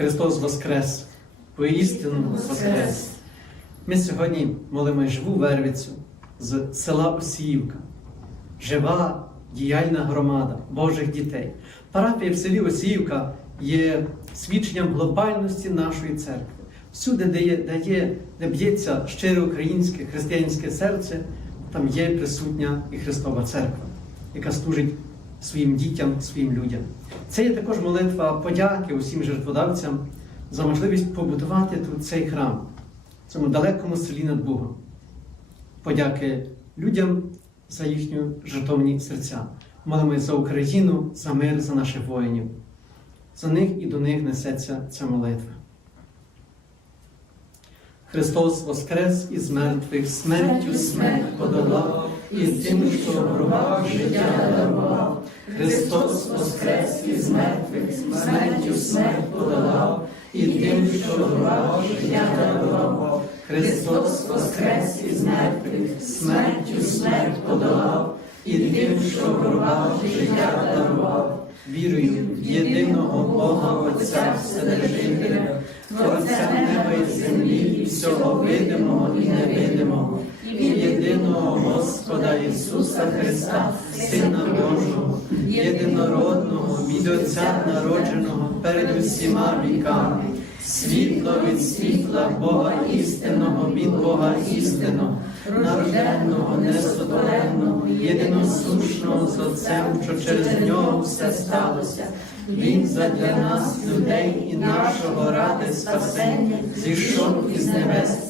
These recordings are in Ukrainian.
Христос Воскрес! Воістину Воскрес! Ми сьогодні молимо живу Вервицю з села Осіївка. Жива діяльна громада Божих дітей. Парафія в селі Осіївка є свідченням глобальності нашої церкви. Всюди, де є, де, є, де б'ється щире українське християнське серце, там є присутня і Христова церква, яка служить своїм дітям, своїм людям. Це є також молитва подяки усім жертводавцям за можливість побудувати тут цей храм, в цьому далекому селі над Богом. Подяки людям за їхні жертовні серця. Молимось за Україну, за мир, за наших воїнів. За них і до них несеться ця молитва. Христос воскрес із мертвих, смертю смерть подолав, і з тим, що в життя дарував. Христос воскрес із мертвих, смертю смерть подолав, і тим, що в життя дарував. Христос воскрес із мертвих, смертю смерть подолав, і тим, що в життя дарував. Вірую в єдиного Бога Отця Вседержителя, Творця неба і землі, всього видимого і невидимого, і в єдиного Господа Ісуса Христа, Сина Божого, єдинородного, від Отця народженого перед усіма віками, світло від світла Бога істинного, від Бога істинного, нарожденного, несотвореного, єдиносушного з Отцем, що через нього все сталося. Він задля нас, людей і нашого ради спасення, зійшов із небес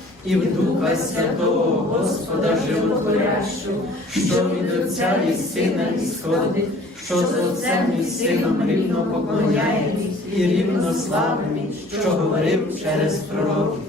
І в Духа Святого Господа Животворящого, що від Отця і Сина ісходить, що з Отцем і Сином рівно поклоняєтесь і рівно славимі, що говорив через пророків,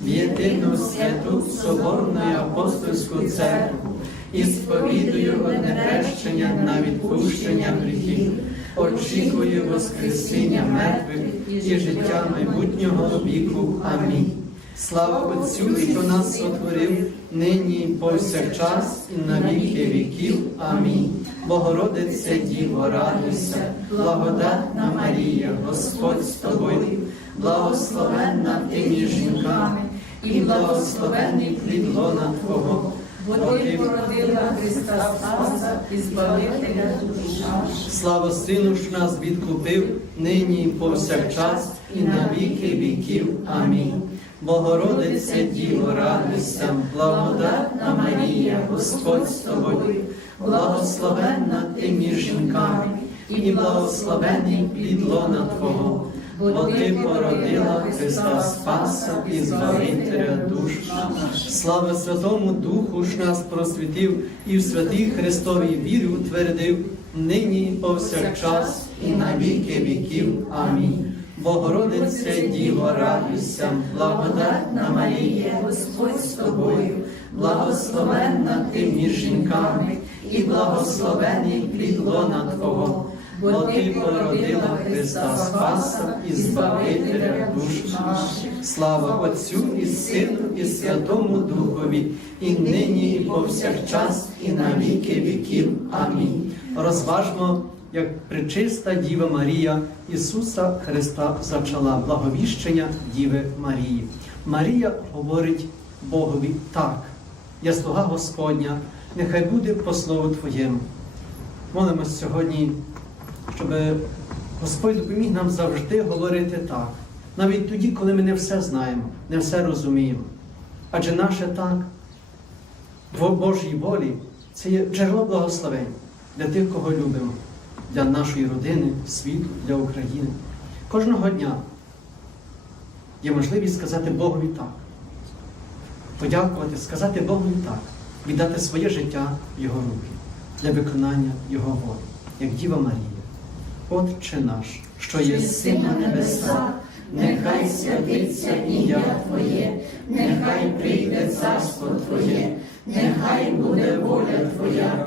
в єдину святу Соборну і апостольську церкву, і сповідую одне хрещення на відпущення гріхів, очікую Воскресіння мертвих і життя майбутнього віку. Амінь. Слава Отцю, що нас сотворив, нині повсякчас і на віки віків. Амінь. Богородице Діво, радуйся, благодатна Марія, Господь з тобою, благословенна ти між жінками, і благословений плід лона Твого. Бо ти породила Христа Спаса і Збавителя душ наших. Слава Сину, що нас відкупив, нині повсякчас і на віки віків. Амінь. Богородице Діво, радуйся, благодатна Марія, Господь з тобою, благословенна ти між жінками, і благословений лона Твого, бо ти породила Христа Спаса і Збавителя душ. Слава Святому Духу, що нас просвітив і в святій Христовій вірі утвердив, нині повсякчас і на віки віків. Амінь. Богородице Діво, радуйся, благодатна Марія, Господь з тобою, благословенна ти між жінками, і благословений плід лона Твого, бо ти породила Христа Спаса і Збавителя душ наших. Слава Отцю і Сину, і Святому Духові, і нині, і повсякчас, і на віки віків. Амінь. Розважмо, як причиста Діва Марія Ісуса Христа зачала благовіщення Діви Марії. Марія говорить Богові так, я слуга Господня, нехай буде по слову Твоєму. Молимось сьогодні, щоб Господь допоміг нам завжди говорити так, навіть тоді, коли ми не все знаємо, не все розуміємо. Адже наше так в Божій волі це є джерело благословень для тих, кого любимо, для нашої родини, світу, для України. Кожного дня є можливість сказати Богові так, подякувати, сказати Богові так, віддати своє життя в Його руки для виконання Його волі, як Діва Марія. Отче наш, що є Єси на небесах, нехай святиться ім'я Твоє, нехай прийде царство Твоє, нехай буде воля Твоя,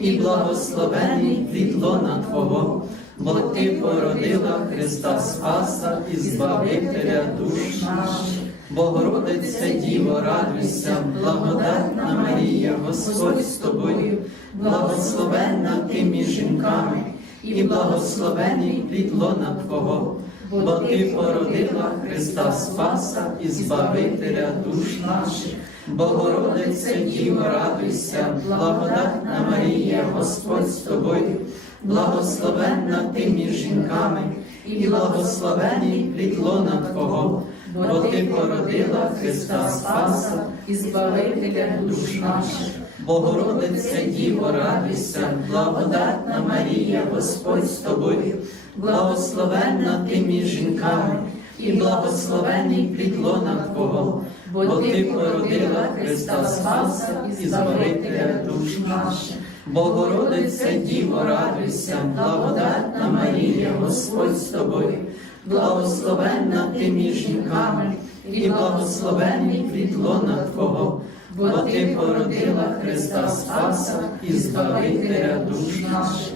і благословений плід лона Твого, бо ти породила Христа Спаса і Збавителя душ наших. Богородице Діво, радуйся, благодатна Марія, Господь з тобою, благословенна ти між жінками, і благословений плід лона Твого, бо ти породила Христа Спаса і Збавителя душ наших. Богородице Діво, радуйся, благодатна Марія, Господь з тобою, благословенна ти між жінками, і благословений плід лона Твого, бо ти породила Христа Спаса і Збавителя душ наших. Богородице Діво, радуйся, благодатна Марія, Господь з тобою, благословенна ти між жінками, і благословений плід лона Твого, бо ти породила Христа Спаса і Збавителя душ наших. Богородице Діво, радуйся, благодатна Марія, Господь з тобою, благословенна ти між жінками, і благословений плід лона Твого, бо ти породила Христа Спаса і Збавителя душ наших.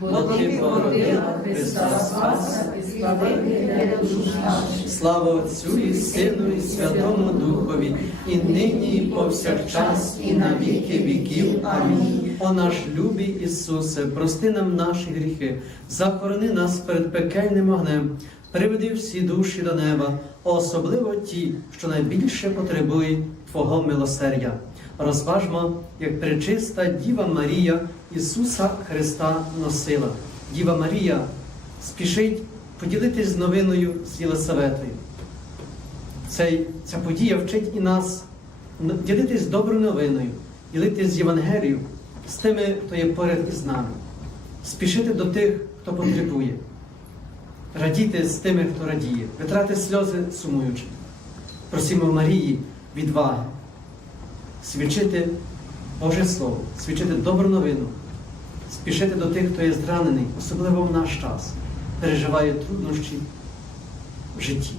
бо ти породила Христа. Слава Отцю і Сину, і Святому Духові, і нині, і повсякчас, і на віки віків. Амінь. О наш любий Ісусе, прости нам наші гріхи, захорони нас перед пекельним огнем, приведи всі душі до неба, особливо ті, що найбільше потребують Твого милосердя. Розважмо, як пречиста Діва Марія Ісуса Христа носила. Діва Марія спішить поділитись з новиною з Єлисаветою. Цей, ця подія вчить і нас ділитись доброю новиною, ділитись з Євангелією, з тими, хто є поряд із нами, спішити до тих, хто потребує, радіти з тими, хто радіє, витрати сльози сумуючи. Просимо Марії відваги, свідчити Боже Слово, свідчити добру новину, спішити до тих, хто є зранений, особливо в наш час, переживає труднощі в житті.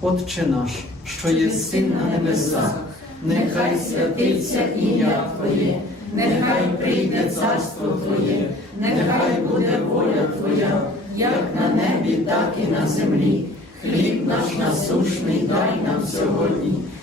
Отче наш, що є син на небесах, нехай святиться ім'я Твоє, нехай прийде царство Твоє, нехай буде воля Твоя, як на небі, так і на землі. Хліб наш насушний дай нам сьогодні,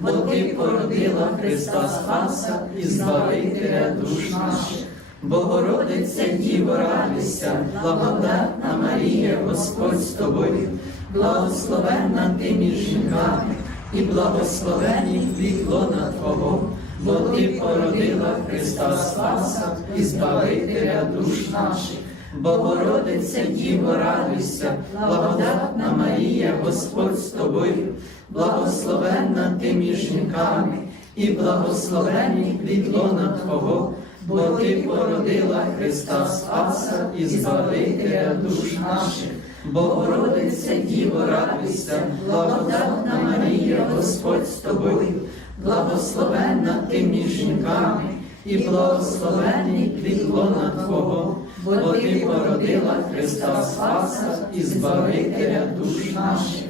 бо ти породила Христа Спаса і Збавителя душ наших. Богородице Діво, радуйся, благодатна Марія, Господь з тобою, благословенна ти між жінками, і благословений плід лона Твого, бо ти породила Христа Спаса і Збавителя душ наших. Богородице Діво, радуйся, благодатна Марія, Господь з тобою, благословенна ти між жінками, і благословений плід лона Твого, бо ти породила Христа Спаса і Збавителя душ наших. Богородице Діво, радуйся, благодатна Марія, Господь з тобою, благословенна ти між жінками, і благословений плід лона Твого, бо ти породила Христа Спаса і Збавителя душ наших.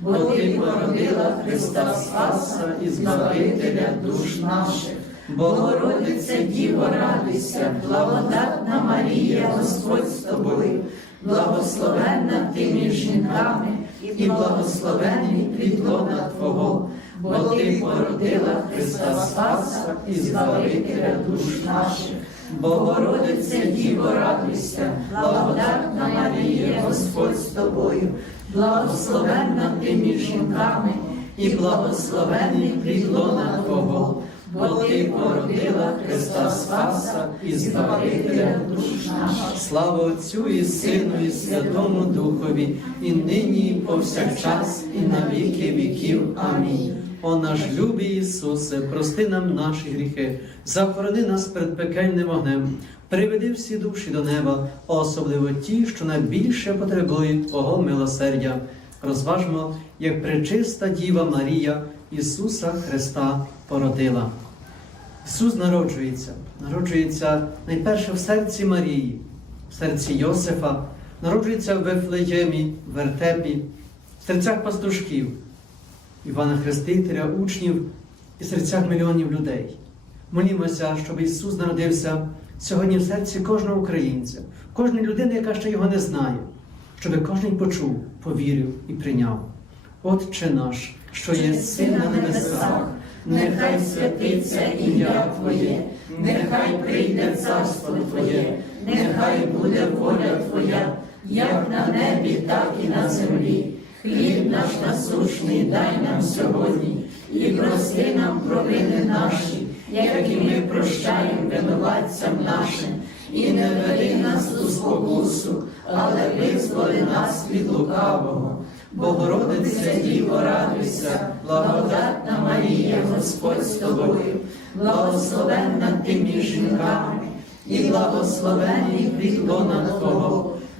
бо ти породила Христа Спаса і Збавителя душ наших. Богородиця Діво, радуйся, благодатна Марія, Господь з тобою, благословенна ти між жінками, і благословений плід лона Твого, бо ти породила Христа Спаса і Збавителя душ наших. Богородиця Діво, радуйся, благодатна Марія, Господь з тобою, благословенна ти між жінками, і благословений плід лона Твого, бо ти породила Христа Спаса і Збавителя душ наших. Слава Отцю і Сину, і Святому Духові, і нині, і повсякчас, і на віки віків. Амінь. О наш любий Ісусе, прости нам наші гріхи, захорони нас перед пекельним вогнем, приведи всі душі до неба, особливо ті, що найбільше потребують Твого милосердя. Розважмо, як пречиста Діва Марія Ісуса Христа породила. Ісус народжується, народжується найперше в серці Марії, в серці Йосифа, народжується в Вифлеємі, в Вертепі, в серцях пастушків, Івана Хрестителя, учнів і серцях мільйонів людей. Молімося, щоб Ісус народився сьогодні в серці кожного українця, кожної людини, яка ще його не знає, щоб кожен почув, повірив і прийняв. Отче наш, що є син на небесах, нехай святиться ім'я Твоє, нехай прийде царство Твоє, нехай буде воля Твоя, як на небі, так і на землі. Хліб наш насущний дай нам сьогодні, і прости нам провини наші, як і ми прощаємо винуватцям нашим, і не веди нас у спокусу, але визволи нас від лукавого. Богородиця Діво, радуйся, благодатна Марія, Господь з тобою, благословенна ти між жінками, і благословений плід лона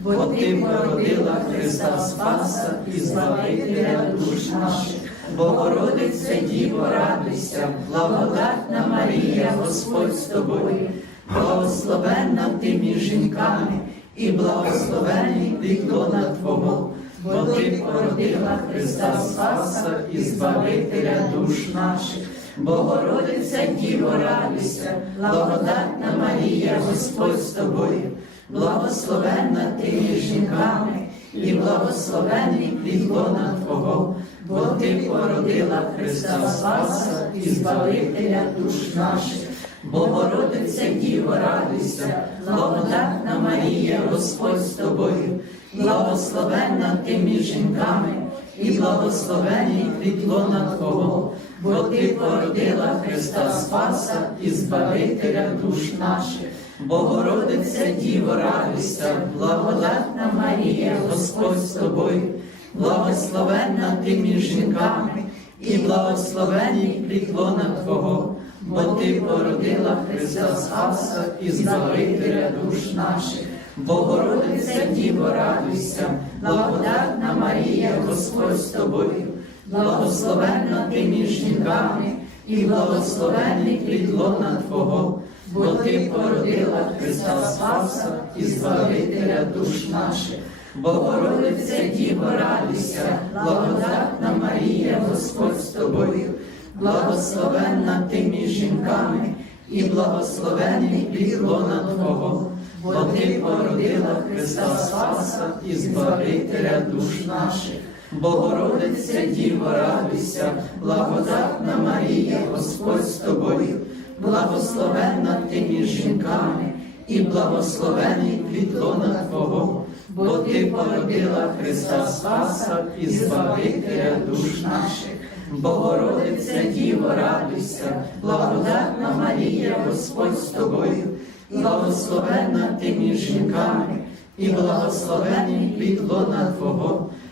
бо ти породила Христа Спаса і Збавителя душ наших. Богородиця Діво, радуйся, благодатна Марія, Господь з тобою, благословенна ти між жінками, і благословений плід лона Твого, бо ти породила Христа Спаса і Збавителя душ наших. Богородиця Діво, радуйся, благодатна Марія, Господь з тобою, благословенна ти між жінками, і благословений плід лона Твого, бо ти породила Христа Спаса і Збавителя душ наших. Богородиця Діво, радуйся, благодатна Марія, Господь з тобою, благословенна ти між жінками, і благословений плід лона Твого, бо Ти породила Христа Спаса і Збавителя душ наших. Богородице Діво, радуйся, благодатна Марія, Господь з тобою, благословенна ти між жінками, і благословений плід лона Твого, бо Ти породила Христа Спаса і Збавителя душ наших. Богородице Діво, радуйся, благодатна Марія, Господь з тобою, благословенна ти між жінками, і благословений плід Твого, бо Ти породила Христа Спаса і Збавителя душ наших. Богородице Діво, радуйся, благодатна Марія, Господь з тобою, благословенна ти між жінками, і благословений плід Твого, бо Ти породила Христа Спаса і Збавителя душ наших. Богородице Діво, радуйся, благодатна Марія, Господь з тобою, благословенна ти між жінками, і благословений плід лона Твого, бо Ти породила Христа Спаса і Збавителя душ наших. Богородице Діво, радуйся, благодатна Марія, Господь з тобою, благословенна ти між жінками, і благословений плід лона Твого,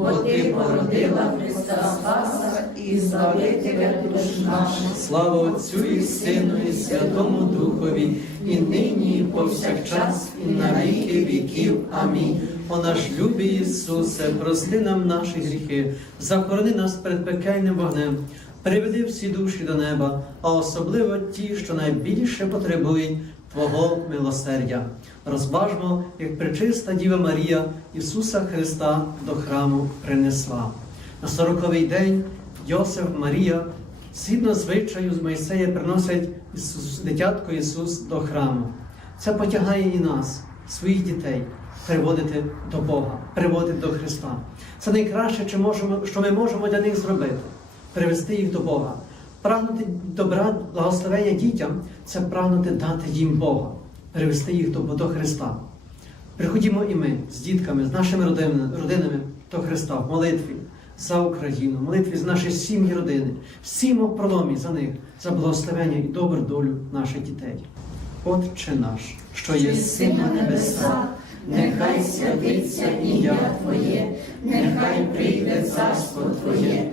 бо Ти породила Христа Спаса і Збавителя душ наших. Слава Отцю і Сину, і Святому Духові, і нині, і повсякчас, і на віки віків. Амінь. О наш любий Ісусе, прости нам наші гріхи, захорони нас перед пекельним вогнем, приведи всі душі до неба, а особливо ті, що найбільше потребують Твого милосердя. Розважмо, як пречиста Діва Марія Ісуса Христа до храму принесла. На сороковий день Йосиф Марія, згідно звичаю з Мойсея, приносять Ісус, дитятко Ісус до храму. Це потягає і нас, своїх дітей, приводити до Бога, приводити до Христа. Це найкраще, що ми можемо для них зробити привести їх до Бога. Прагнути добра, благословення дітям це прагнути дати їм Бога, привести їх до, до Христа. Приходімо і ми з дітками, з нашими родинами, родинами до Христа в молитві за Україну, в молитві за наші сім'ї родини, всімо проломі за них, за благословення і добру долю наших дітей. Отче наш, що є Єси на небесах, нехай святиться ім'я Твоє, нехай прийде царство Твоє,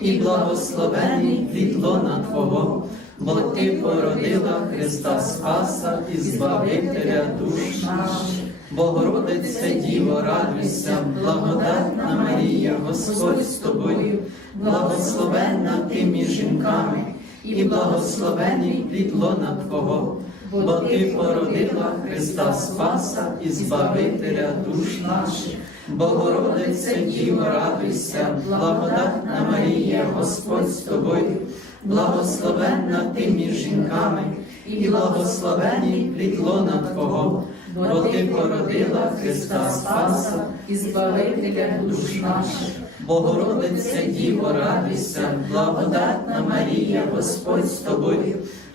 і благословений плід лона Твого, бо Ти породила Христа Спаса і Збавителя душ наших. Богородице Діво, радуйся, благодатна Марія, Господь з тобою, благословенна ти між жінками, і благословений плід лона Твого, бо Ти породила Христа Спаса і Збавителя душ наших. Богородице Діво, радуйся, благодатна Марія, Господь з тобою, благословенна ти між жінками, і благословений плід лона Твого, бо Ти породила Христа Спаса і Збавителя душ наших. Богородице Діво, радуйся, благодатна Марія, Господь з тобою,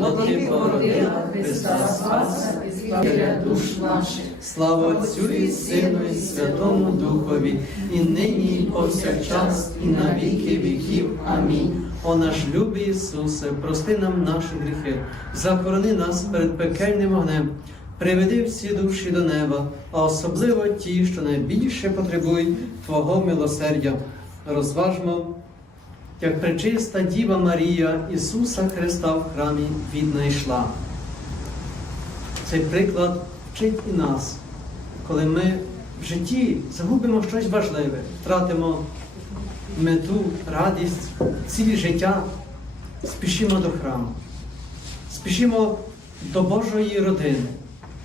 бо ти породила Христа Спаса і душ наших. Слава Отцю і Сину, і Святому Духові, і нині, і повсякчас, і на віки віків. Амінь. О наш любий Ісусе, прости нам наші гріхи, захорони нас перед пекельним вогнем, приведи всі душі до неба, а особливо ті, що найбільше потребують Твого милосердя. Розважмо, як пречиста Діва Марія Ісуса Христа в храмі віднайшла. Цей приклад вчить і нас, коли ми в житті загубимо щось важливе, втратимо мету, радість, цілі життя, спішимо до храму, спішимо до Божої родини,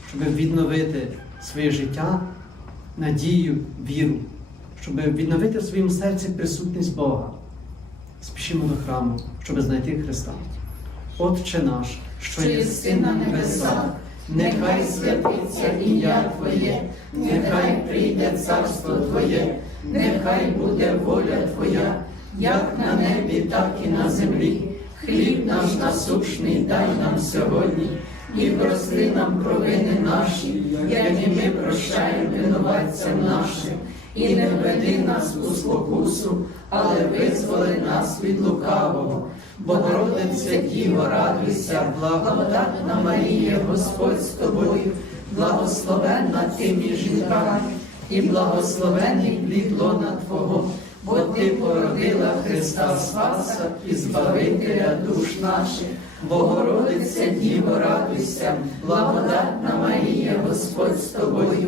щоб відновити своє життя, надію, віру, щоб відновити в своєму серці присутність Бога. Спішимо до храму, щоб знайти Христа. Отче наш, що є єси на нехай святиться ім'я Твоє, нехай прийде царство Твоє, нехай буде воля Твоя, як на небі, так і на землі. Хліб наш насущний дай нам сьогодні, і прости нам провини наші, як і ми прощаємо винуватцям нашим, і не введи нас у спокусу, але визволи нас від лукавого. Богородиця Діво, радуйся, благодатна Марія, Господь з тобою, благословенна ти між жінками, і благословений плід лона Твого, бо ти породила Христа Спаса і Збавителя душ наших. Богородиця Діво, радуйся, благодатна Марія, Господь з тобою,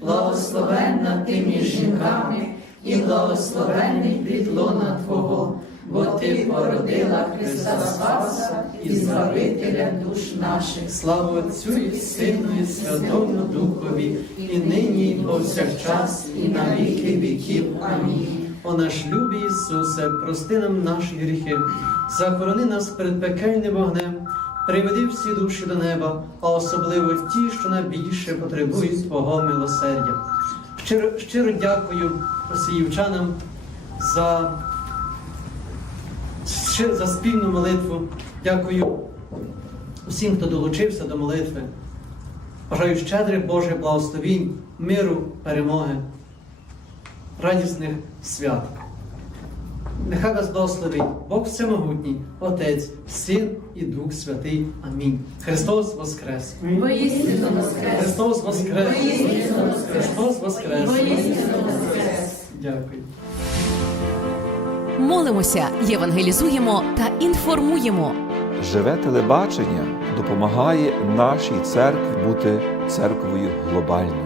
благословенна ти між жінками, і благословенний підлона Твого, бо Ти породила Христа Спаса і Збавителя душ наших. Слава Отцю і Сину і Святому Духові, і нині, і повсякчас, і на віки віків. Амінь. О наш любий Ісусе, прости нам наші гріхи, захорони нас перед пекельним вогнем, приведи всі душі до неба, а особливо ті, що найбільше потребують Твого милосердя. Щиро, щиро дякую росіївчанам за, за спільну молитву. Дякую усім, хто долучився до молитви. Бажаю щедрих Божих благословінь, миру, перемоги, радісних свят. Нехай вас благословить Бог Всемогутній, Отець, Син і Дух Святий. Амінь. Христос Воскрес! Воістину воскрес! Христос Воскрес! Воістину воскрес! Христос Воскрес! Воістину воскрес! Дякую. Молимося, євангелізуємо та інформуємо. Живе телебачення допомагає нашій церкві бути церквою глобальною.